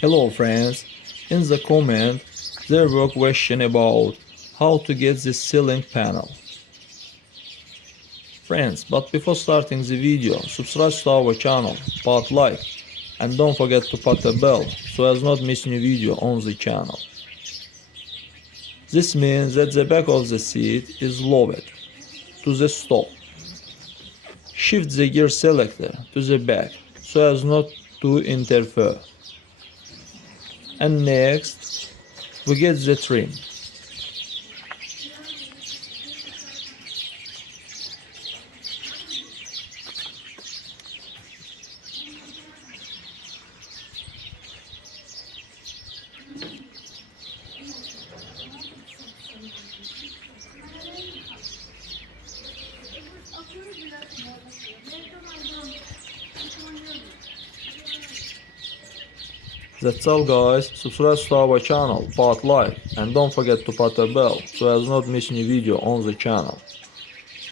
Hello friends, in the comment there were questions about how to get this ceiling panel. Friends, but before starting the video, subscribe to our channel, put like, and don't forget to put the bell so as not miss new video on the channel. This means that the back of the seat is lowered to the stop. Shift the gear selector to the back so as not to interfere. And next, we get the trim. That's all guys, subscribe to our channel, put like, and don't forget to put a bell so as not miss new video on the channel.